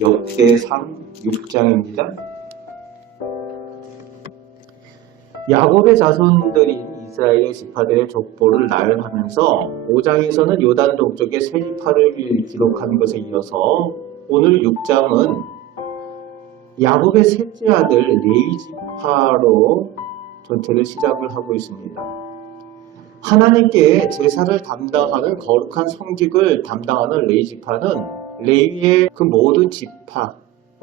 역대상 6장입니다. 야곱의 자손들인 이스라엘의 지파들의 족보를 나열하면서 5장에서는 요단 동쪽의 세 지파를 기록한 것에 이어서 오늘 6장은 야곱의 셋째 아들 레위 지파로 전체를 시작을 하고 있습니다. 하나님께 제사를 담당하는 거룩한 성직을 담당하는 레위 지파는 레위의 그 모든 지파,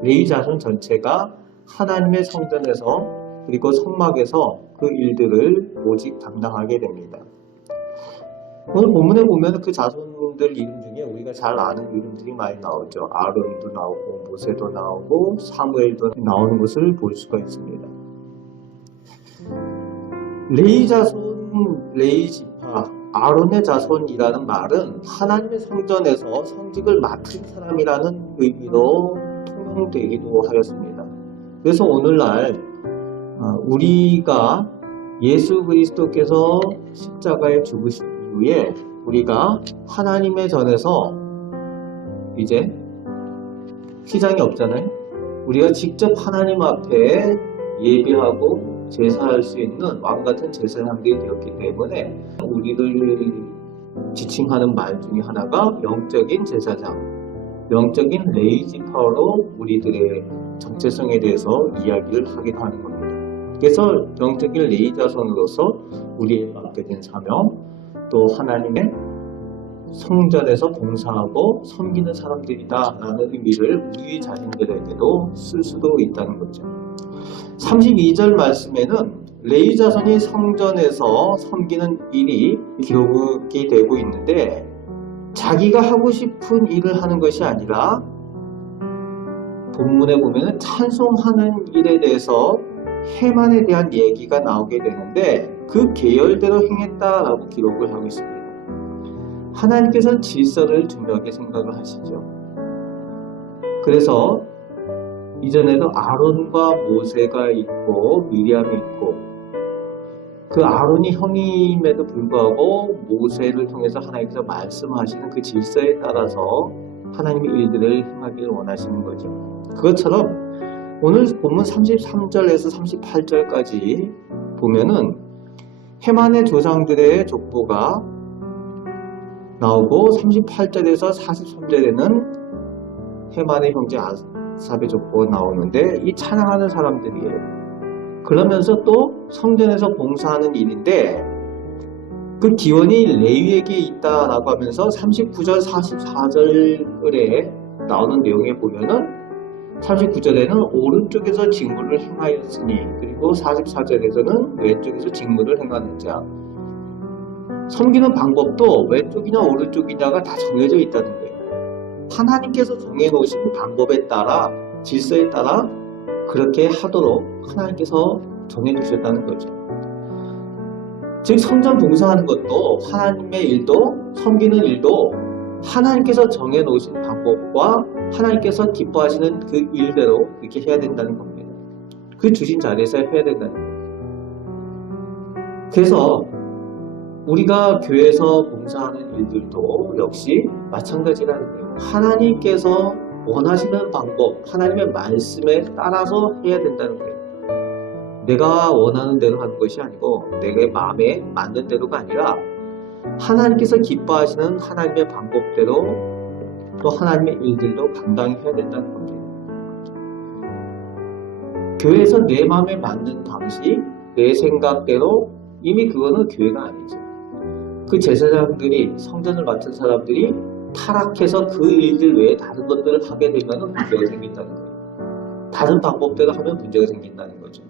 레위 자손 전체가 하나님의 성전에서 그리고 성막에서 그 일들을 오직 담당하게 됩니다. 오늘 본문에 보면 그 자손들 이름 중에 우리가 잘 아는 이름들이 많이 나오죠. 아론도 나오고 모세도 나오고 사무엘도 나오는 것을 볼 수가 있습니다. 레위 자손, 레위 지파, 아론의 자손이라는 말은 하나님의 성전에서 성직을 맡은 사람이라는 의미로 통용되기도 하였습니다. 그래서 오늘날 우리가 예수 그리스도께서 십자가에 죽으신 이후에 우리가 하나님의 전에서 이제 휘장이 없잖아요. 우리가 직접 하나님 앞에 예배하고 제사할 수 있는 왕같은 제사장들이 되었기 때문에 우리를 지칭하는 말 중에 하나가 영적인 제사장, 영적인 레위 지파로 우리들의 정체성에 대해서 이야기를 하기도 하는 겁니다. 그래서 영적인 레위 자손으로서 우리의 맡겨진 사명, 또 하나님의 성전에서 봉사하고 섬기는 사람들이다 라는 의미를 우리 자신들에게도 쓸 수도 있다는 거죠. 32절 말씀에는 레위 자손이 성전에서 섬기는 일이 기록이 되고 있는데 자기가 하고 싶은 일을 하는 것이 아니라 본문에 보면 찬송하는 일에 대해서 해만에 대한 얘기가 나오게 되는데 그 계열대로 행했다라고 기록을 하고 있습니다. 하나님께서는 질서를 중요하게 생각을 하시죠. 그래서 이전에도 아론과 모세가 있고 미리암이 있고 그 아론이 형임에도 불구하고 모세를 통해서 하나님께서 말씀하시는 그 질서에 따라서 하나님의 일들을 행하기를 원하시는 거죠. 그것처럼 오늘 본문 33절에서 38절까지 보면은 해만의 조상들의 족보가 나오고 38절에서 43절에는 해만의 형제 아삽의 족보가 나오는데 이 찬양하는 사람들이에요. 그러면서 또 성전에서 봉사하는 일인데 그 기원이 레위에게 있다라고 하면서 39절, 44절에 나오는 내용에 보면은 39절에는 오른쪽에서 직무를 행하였으니 그리고 44절에서는 왼쪽에서 직무를 행하는 자. 섬기는 방법도 왼쪽이냐 오른쪽이냐가 다 정해져 있다는 거예요. 하나님께서 정해놓으신 방법에 따라 질서에 따라 그렇게 하도록 하나님께서 정해주셨다는 거죠. 즉 성전 봉사하는 것도 하나님의 일도 섬기는 일도 하나님께서 정해놓으신 방법과 하나님께서 기뻐하시는 그 일대로 그렇게 해야 된다는 겁니다. 그 주신 자리에서 해야 된다는 거예요. 그래서 우리가 교회에서 봉사하는 일들도 역시 마찬가지라는 거예요. 하나님께서 원하시는 방법, 하나님의 말씀에 따라서 해야 된다는 거예요. 내가 원하는 대로 하는 것이 아니고 내 마음에 맞는 대로가 아니라 하나님께서 기뻐하시는 하나님의 방법대로 또 하나님의 일들도 감당해야 된다는 겁니다. 교회에서 내 마음에 맞는 방식, 내 생각대로 이미 그거는 교회가 아니죠. 그 제사장들이 성전을 맡은 사람들이 타락해서 그 일들 외에 다른 것들을 하게 되면 문제가 생긴다는 거예요. 다른 방법대로 하면 문제가 생긴다는 거죠.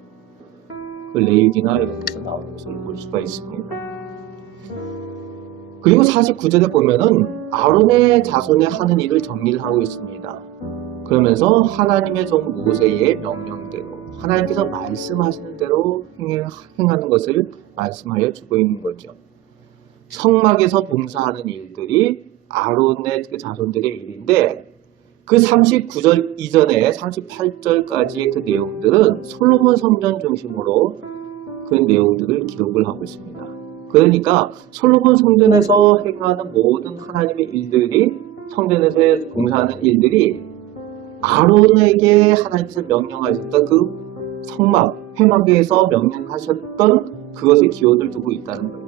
그 레위기나 이런 데서 나오는 것을 볼 수가 있습니다. 그리고 49절에 보면은 아론의 자손에 하는 일을 정리를 하고 있습니다. 그러면서 하나님의 종 모세의 명령대로 하나님께서 말씀하시는 대로 행하는 것을 말씀하여 주고 있는 거죠. 성막에서 봉사하는 일들이 아론의 그 자손들의 일인데 그 39절 이전에 38절까지의 그 내용들은 솔로몬 성전 중심으로 그 내용들을 기록을 하고 있습니다. 그러니까 솔로몬 성전에서 행하는 모든 하나님의 일들이 성전에서 봉사하는 일들이 아론에게 하나님께서 명령하셨던 그 성막, 회막에서 명령하셨던 그것의 기호를 두고 있다는 거예요.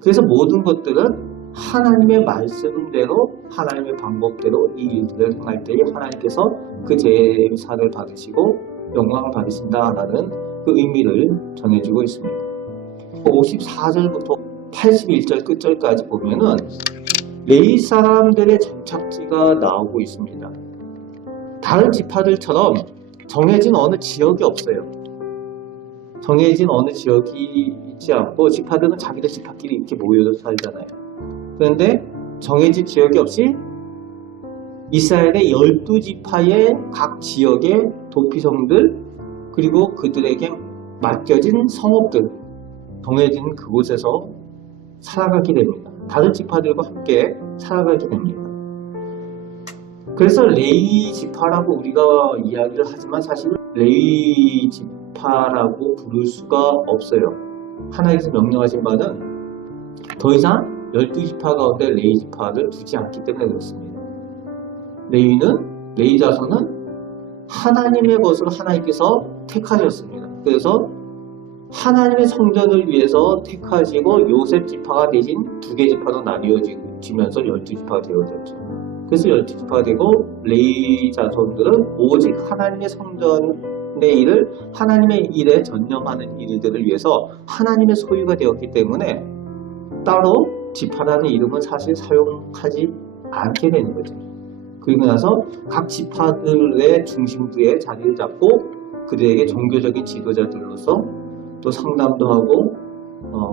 그래서 모든 것들은 하나님의 말씀대로, 하나님의 방법대로 이 일들을 행할 때에 하나님께서 그 제사를 받으시고 영광을 받으신다라는 그 의미를 전해주고 있습니다. 54절부터 81절 끝절까지 보면은 레위 사람들의 정착지가 나오고 있습니다. 다른 지파들처럼 정해진 어느 지역이 없어요. 정해진 어느 지역이 있지 않고 지파들은 자기들 지파끼리 이렇게 모여서 살잖아요. 그런데 정해진 지역이 없이 이스라엘의 12지파의 각 지역의 도피성들 그리고 그들에게 맡겨진 성읍들 정해진 그곳에서 살아가게 됩니다. 다른 지파들과 함께 살아가게 됩니다. 그래서 레위 지파라고 우리가 이야기를 하지만 사실 레위 지파라고 부를 수가 없어요. 하나님께서 명령하신 바는 더 이상 12지파 가운데 레위 지파를 두지 않기 때문에 그렇습니다. 레위 자손은 하나님의 것으로 하나님께서 택하셨습니다. 그래서 하나님의 성전을 위해서 택하시고 요셉 지파가 대신 2개 지파로 나뉘어지면서 12지파가 되어졌죠. 그래서 12지파가 되고 레위 자손들은 오직 하나님의 성전의 일을 하나님의 일에 전념하는 일들을 위해서 하나님의 소유가 되었기 때문에 따로 지파라는 이름은 사실 사용하지 않게 되는 거죠. 그리고 나서 각 지파들의 중심부에 자리를 잡고 그들에게 종교적인 지도자들로서 또 상담도 하고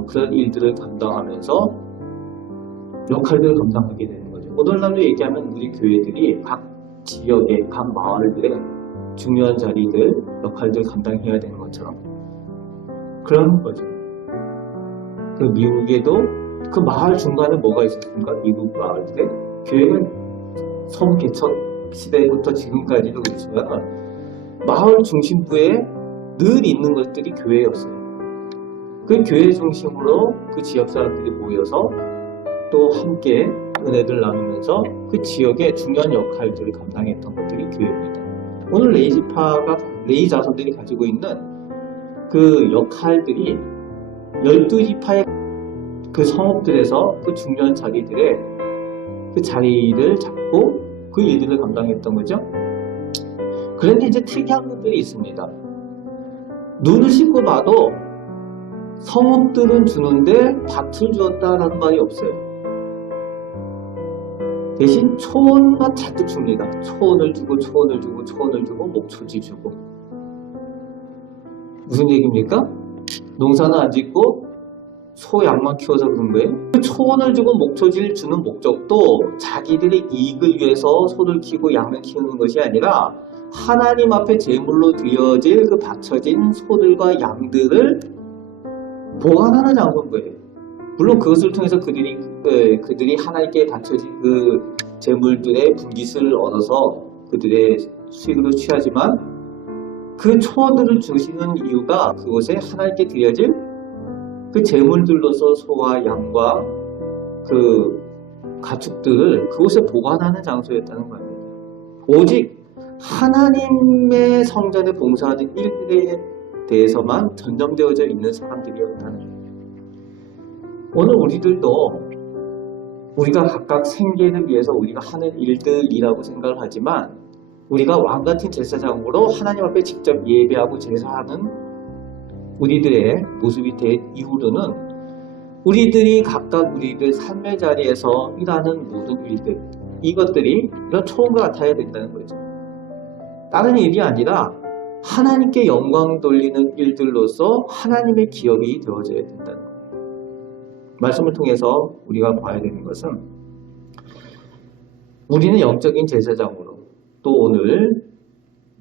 그런 일들을 감당하면서 역할들을 감당하게 되는 거죠. 오늘날로 얘기하면 우리 교회들이 각 지역의 각 마을들의 중요한 자리들, 역할들을 감당해야 되는 것처럼 그런 거죠. 그 미국에도 그 마을 중간에 뭐가 있었습니까? 미국 마을들에 교회는 서부 개척 시대부터 지금까지도 그렇지만 마을 중심부에 늘 있는 것들이 교회였어요. 그 교회 중심으로 그 지역 사람들이 모여서 또 함께 은혜를 나누면서 그 지역의 중요한 역할들을 감당했던 것들이 교회입니다. 오늘 레위 자손들이 가지고 있는 그 역할들이 12지파의 그 성읍들에서 그 중요한 자리들의 그 자리를 잡고 그 일들을 감당했던 거죠. 그런데 이제 특이한 것들이 있습니다. 눈을 씻고 봐도 성읍들은 주는데 밭을 주었다라는 말이 없어요. 대신 초원만 잔뜩 줍니다. 초원을 주고 초원을 주고 초원을 주고 목초지 주고. 무슨 얘기입니까? 농사는 안 짓고 소 양만 키워서 그런 거예요. 그 초원을 주고 목초지를 주는 목적도 자기들의 이익을 위해서 소를 키우고 양을 키우는 것이 아니라 하나님 앞에 제물로 드려질 그 바쳐진 소들과 양들을 보관하는 장소인 거예요. 물론 그것을 통해서 그들이 하나님께 바쳐진 그 제물들의 분깃을 얻어서 그들의 수익으로 취하지만 그 초원들을 주시는 이유가 그곳에 하나님께 드려질 그 제물들로서 소와 양과 그 가축들을 그곳에 보관하는 장소였다는 겁니다. 오직 하나님의 성전에 봉사하는 일들에 대해서만 전념되어져 있는 사람들이었다는 거예요. 오늘 우리들도 우리가 각각 생계를 위해서 우리가 하는 일들이라고 생각을 하지만 우리가 왕같은 제사장으로 하나님 앞에 직접 예배하고 제사하는 우리들의 모습이 된 이후로는 우리들이 각각 우리들 삶의 자리에서 일하는 모든 일들 이것들이 이런 초원과 같아야 된다는 거죠. 다른 일이 아니라 하나님께 영광 돌리는 일들로서 하나님의 기업이 되어져야 된다는 거예요. 말씀을 통해서 우리가 봐야 되는 것은 우리는 영적인 제사장으로 또 오늘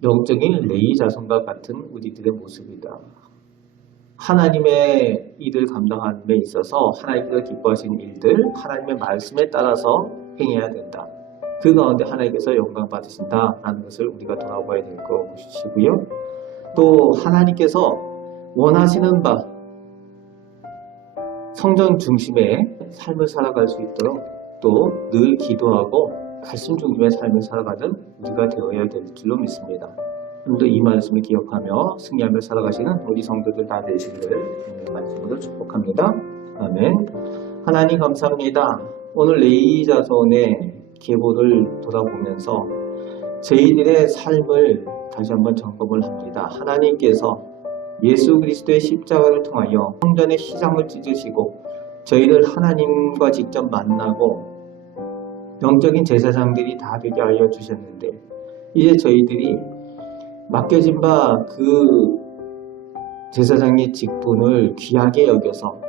영적인 레위 자손과 같은 우리들의 모습이다. 하나님의 일을 감당하는 데 있어서 하나님께서 기뻐하시는 일들, 하나님의 말씀에 따라서 행해야 된다. 그 가운데 하나님께서 영광 받으신다라는 것을 우리가 돌아봐야 될 것이고요. 또 하나님께서 원하시는 바 성전 중심의 삶을 살아갈 수 있도록 또 늘 기도하고 갈심 중심의 삶을 살아가는 우리가 되어야 될 줄로 믿습니다. 오늘도 이 말씀을 기억하며 승리하며 살아가시는 우리 성도들 다 되시기를 오늘 말씀으로 축복합니다. 아멘. 하나님 감사합니다. 오늘 레위 자손의 계보를 돌아보면서 저희들의 삶을 다시 한번 점검을 합니다. 하나님께서 예수 그리스도의 십자가를 통하여 성전의 희생을 찢으시고 저희를 하나님과 직접 만나고 영적인 제사장들이 다 되게 하여 주셨는데 이제 저희들이 맡겨진 바 그 제사장의 직분을 귀하게 여겨서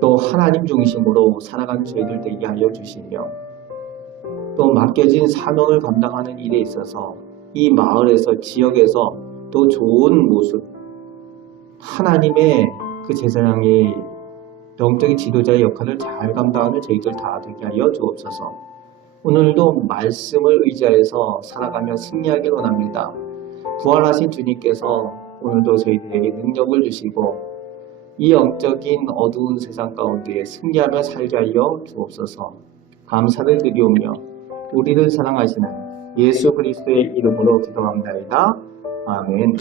또 하나님 중심으로 살아가는 저희들 되게 하여 주시며 또 맡겨진 사명을 감당하는 일에 있어서 이 마을에서 지역에서 또 좋은 모습 하나님의 그 제사장의 영적인 지도자의 역할을 잘 감당하는 저희들 다 되게 하여 주옵소서. 오늘도 말씀을 의지하여서 살아가며 승리하길 원합니다. 부활하신 주님께서 오늘도 저희들에게 능력을 주시고 이 영적인 어두운 세상 가운데 승리하며 살게 하여 주옵소서. 감사를 드리오며 우리를 사랑하시는 예수 그리스도의 이름으로 기도합니다. 아멘.